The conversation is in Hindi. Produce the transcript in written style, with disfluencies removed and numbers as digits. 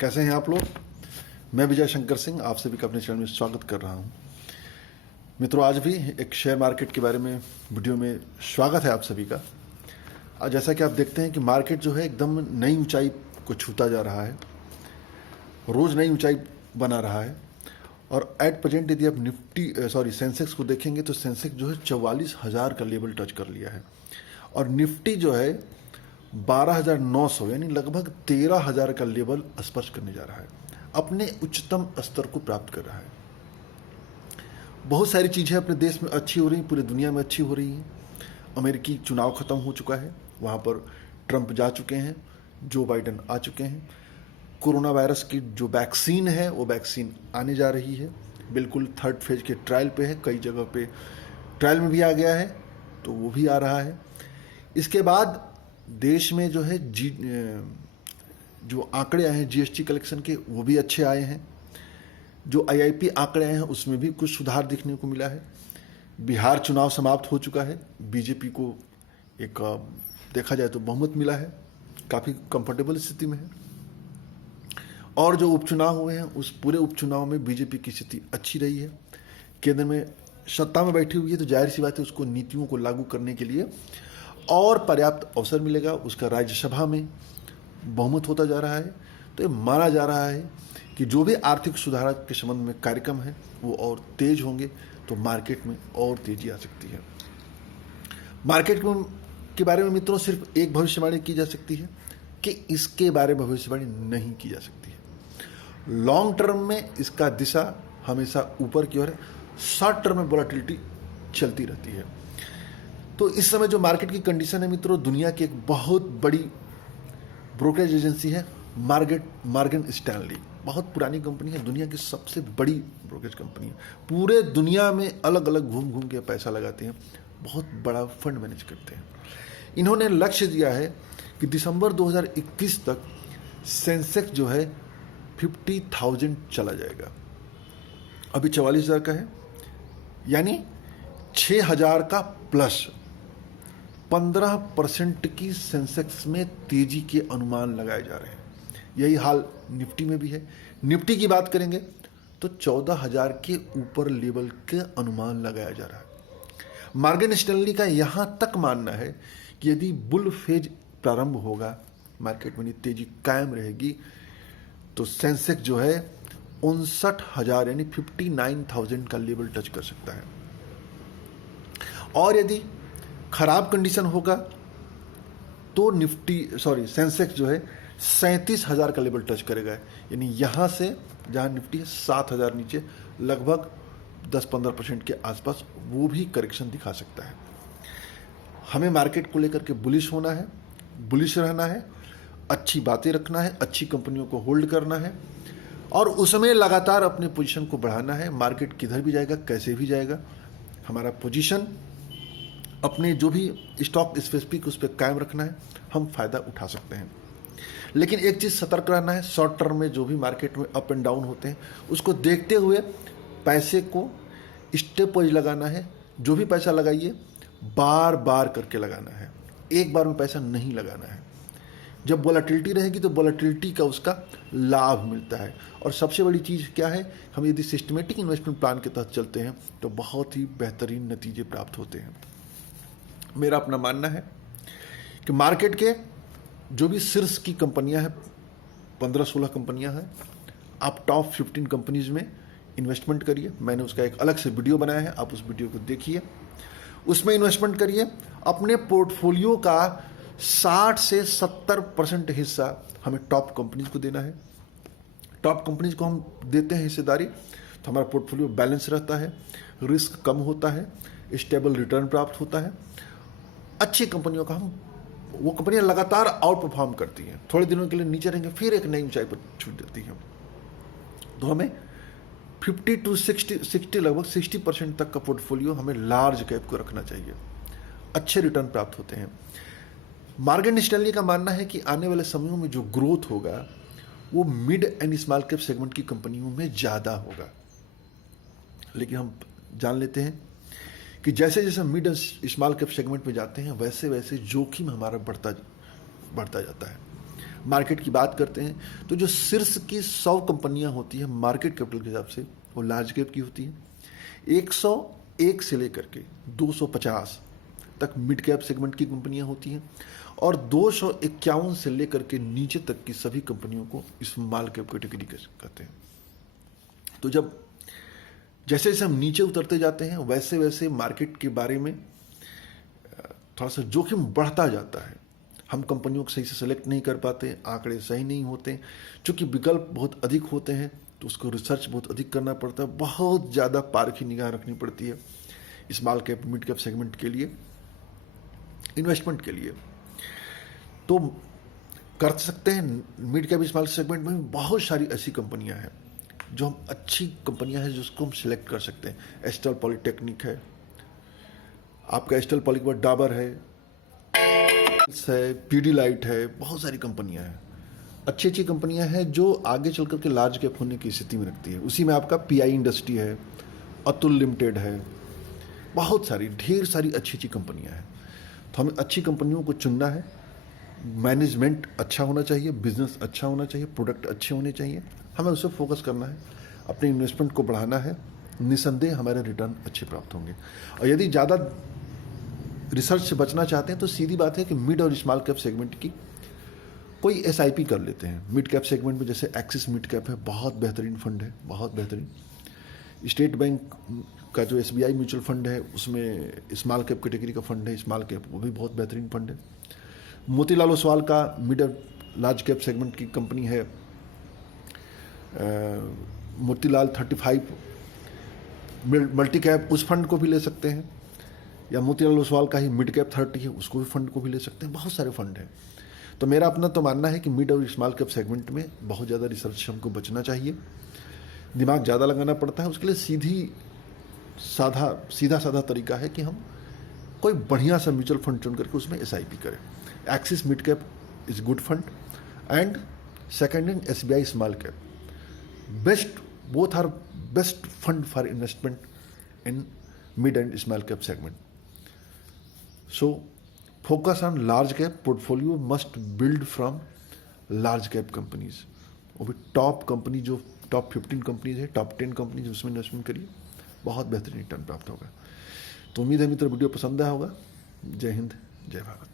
कैसे हैं आप लोग। मैं विजय शंकर सिंह आप सभी का अपने चैनल में स्वागत कर रहा हूं। मित्रों, आज भी एक शेयर मार्केट के बारे में वीडियो में स्वागत है आप सभी का। आज जैसा कि आप देखते हैं कि मार्केट जो है एकदम नई ऊंचाई को छूता जा रहा है, रोज़ नई ऊंचाई बना रहा है। और एट प्रेजेंट यदि आप सेंसेक्स को देखेंगे तो सेंसेक्स जो है 44,000 का लेवल टच कर लिया है और निफ्टी जो है 12,900 यानी लगभग 13,000 का लेवल स्पर्श करने जा रहा है, अपने उच्चतम स्तर को प्राप्त कर रहा है। बहुत सारी चीज़ें अपने देश में अच्छी हो रही हैं, पूरी दुनिया में अच्छी हो रही हैं। अमेरिकी चुनाव खत्म हो चुका है, वहाँ पर ट्रंप जा चुके हैं, जो बाइडन आ चुके हैं। कोरोना वायरस की जो वैक्सीन है वो वैक्सीन आने जा रही है, बिल्कुल थर्ड फेज के ट्रायल पे है, कई जगह पे ट्रायल में भी आ गया है तो वो भी आ रहा है। इसके बाद देश में जो है जो आंकड़े आए हैं जीएसटी कलेक्शन के वो भी अच्छे आए हैं। जो आईआईपी आंकड़े आए हैं उसमें भी कुछ सुधार देखने को मिला है। बिहार चुनाव समाप्त हो चुका है, बीजेपी को एक देखा जाए तो बहुमत मिला है, काफ़ी कंफर्टेबल स्थिति में है। और जो उपचुनाव हुए हैं उस पूरे उपचुनाव में बीजेपी की स्थिति अच्छी रही है। केंद्र में सत्ता में बैठी हुई है तो जाहिर सी बात है उसको नीतियों को लागू करने के लिए और पर्याप्त अवसर मिलेगा। उसका राज्यसभा में बहुमत होता जा रहा है, तो ये माना जा रहा है कि जो भी आर्थिक सुधार के संबंध में कार्यक्रम है वो और तेज होंगे तो मार्केट में और तेजी आ सकती है। मार्केट के बारे में मित्रों सिर्फ एक भविष्यवाणी की जा सकती है कि इसके बारे में भविष्यवाणी नहीं की जा सकती है। लॉन्ग टर्म में इसका दिशा हमेशा ऊपर की ओर है, शॉर्ट टर्म में वोलेटिलिटी चलती रहती है। तो इस समय जो मार्केट की कंडीशन है मित्रों, दुनिया की एक बहुत बड़ी ब्रोकरेज एजेंसी है मॉर्गन स्टैनली। बहुत पुरानी कंपनी है, दुनिया की सबसे बड़ी ब्रोकरेज कंपनी है। पूरे दुनिया में अलग अलग घूम घूम के पैसा लगाते हैं, बहुत बड़ा फंड मैनेज करते हैं। इन्होंने लक्ष्य दिया है कि दिसंबर 2021 तक सेंसेक्स जो है 50,000 चला जाएगा। अभी 44,000 का है, यानी 6,000 का प्लस 15% की सेंसेक्स में तेजी के अनुमान लगाए जा रहे हैं। यही हाल निफ्टी में भी है। निफ्टी की बात करेंगे तो 14,000 के ऊपर लेवल के अनुमान लगाया जा रहा है। मॉर्गन स्टैनली का यहां तक मानना है कि यदि बुल फेज प्रारंभ होगा, मार्केट में तेजी कायम रहेगी, तो सेंसेक्स जो है 59,000 यानी 59,000 का लेवल टच कर सकता है। और यदि खराब कंडीशन होगा तो सेंसेक्स जो है 37,000 का लेवल टच करेगा, यानी यहां से जहां निफ्टी है 7,000 नीचे लगभग 10-15% के आसपास वो भी करेक्शन दिखा सकता है। हमें मार्केट को लेकर के बुलिश होना है, बुलिश रहना है, अच्छी बातें रखना है, अच्छी कंपनियों को होल्ड करना है और उसमें लगातार अपने पोजीशन को बढ़ाना है। मार्केट किधर भी जाएगा, कैसे भी जाएगा, हमारा पोजीशन अपने जो भी स्टॉक स्पेसिफिक उस पर कायम रखना है, हम फायदा उठा सकते हैं। लेकिन एक चीज़ सतर्क रहना है, शॉर्ट टर्म में जो भी मार्केट में अप एंड डाउन होते हैं उसको देखते हुए पैसे को स्टेप वाइज लगाना है। जो भी पैसा लगाइए बार बार करके लगाना है, एक बार में पैसा नहीं लगाना है। जब वोलेटिलिटी रहेगी तो वोलेटिलिटी का उसका लाभ मिलता है। और सबसे बड़ी चीज़ क्या है, हम यदि सिस्टमेटिक इन्वेस्टमेंट प्लान के तहत चलते हैं तो बहुत ही बेहतरीन नतीजे प्राप्त होते हैं। मेरा अपना मानना है कि मार्केट के जो भी शीर्ष की कंपनियां हैं, 15-16 कंपनियां हैं, आप टॉप 15 कंपनीज में इन्वेस्टमेंट करिए। मैंने उसका एक अलग से वीडियो बनाया है, आप उस वीडियो को देखिए, उसमें इन्वेस्टमेंट करिए। अपने पोर्टफोलियो का 60 से 70% हिस्सा हमें टॉप कंपनीज को देना है। टॉप कंपनीज को हम देते हैं हिस्सेदारी तो हमारा पोर्टफोलियो बैलेंस रहता है, रिस्क कम होता है, स्टेबल रिटर्न प्राप्त होता है। अच्छी कंपनियों का वो कंपनियां लगातार आउट परफॉर्म करती हैं, थोड़े दिनों के लिए नीचे रहेंगे फिर एक नई ऊंचाई पर छूट देती हैं। तो हमें 50 to 60 लगभग 60% तक का पोर्टफोलियो हमें लार्ज कैप को रखना चाहिए, अच्छे रिटर्न प्राप्त होते हैं। मॉर्गन स्टैनली का मानना है कि आने वाले समयों में जो ग्रोथ होगा वो mid and small cap segment की कंपनियों में ज़्यादा होगा। लेकिन हम जान लेते हैं कि जैसे जैसे मिड स्मॉल कैप सेगमेंट में जाते हैं वैसे वैसे जोखिम हमारा बढ़ता जाता है। मार्केट की बात करते हैं तो जो शीर्ष की 100 कंपनियां होती हैं मार्केट कैपिटल के हिसाब से, वो लार्ज कैप की होती हैं। 101 से लेकर के 250 तक मिड कैप सेगमेंट की कंपनियां होती हैं, और 251 से लेकर के नीचे तक की सभी कंपनियों को स्मॉल कैप कैटेगरी कहते हैं। तो जब जैसे जैसे हम नीचे उतरते जाते हैं वैसे वैसे मार्केट के बारे में थोड़ा सा जोखिम बढ़ता जाता है। हम कंपनियों को सही से सेलेक्ट नहीं कर पाते, आंकड़े सही नहीं होते, क्योंकि विकल्प बहुत अधिक होते हैं तो उसको रिसर्च बहुत अधिक करना पड़ता है, बहुत ज़्यादा पारखी निगाह रखनी पड़ती है small cap mid cap segment के लिए, इन्वेस्टमेंट के लिए। तो कर सकते हैं मिड कैप स्मॉल सेगमेंट में बहुत सारी ऐसी कंपनियां हैं जो हम अच्छी कंपनियां हैं जिसको हम सिलेक्ट कर सकते हैं। एस्टल पॉलिटेक्निक है, आपका एस्टल पॉली के बाद डाबर है, पीडीलाइट है, बहुत सारी कंपनियां हैं, अच्छी अच्छी कंपनियां हैं जो आगे चल करके लार्ज कैप होने की स्थिति में रखती है। उसी में आपका पीआई इंडस्ट्री है, अतुल लिमिटेड है, बहुत सारी ढेर सारी अच्छी अच्छी कंपनियां हैं। तो हमें अच्छी कंपनियों को चुनना है, मैनेजमेंट अच्छा होना चाहिए, बिजनेस अच्छा होना चाहिए, प्रोडक्ट अच्छे होने चाहिए, हमें उस पर फोकस करना है, अपने इन्वेस्टमेंट को बढ़ाना है, निसंदेह हमारे रिटर्न अच्छे प्राप्त होंगे। और यदि ज़्यादा रिसर्च से बचना चाहते हैं तो सीधी बात है कि मिड और स्मॉल कैप सेगमेंट की कोई एसआईपी कर लेते हैं। मिड कैप सेगमेंट में जैसे एक्सिस मिड कैप है, बहुत बेहतरीन फंड है, बहुत बेहतरीन। स्टेट बैंक का जो एसबीआई म्यूचुअल फंड है उसमें स्मॉल कैप कैटेगरी का फंड है, स्मॉल कैप, वो भी बहुत बेहतरीन फंड है। मोतीलाल ओसवाल का मिड और लार्ज कैप सेगमेंट की कंपनी है मोतीलाल 35 मल्टी कैप, उस फंड को भी ले सकते हैं, या मोतीलाल ओसवाल का ही मिड कैप 30 है, उसको भी फंड को भी ले सकते हैं। बहुत सारे फंड हैं। तो मेरा अपना तो मानना है कि मिड और स्मॉल कैप सेगमेंट में बहुत ज़्यादा रिसर्च से हमको बचना चाहिए, दिमाग ज़्यादा लगाना पड़ता है। उसके लिए सीधा साधा तरीका है कि हम कोई बढ़िया सा म्यूचुअल फंड चुन करके उसमें एसआईपी करें। Axis mid cap is good fund and second in SBI small cap, best, both are best fund for investment in mid and small cap segment. So focus on large cap portfolio must build from large cap companies, वो भी टॉप कंपनी, जो टॉप 15 कंपनीज है, टॉप 10 कंपनीज, उसमें इन्वेस्टमेंट करिए, बहुत बेहतरीन रिटर्न प्राप्त होगा। तो उम्मीद है मित्र वीडियो पसंद आया होगा। जय हिंद, जय भारत।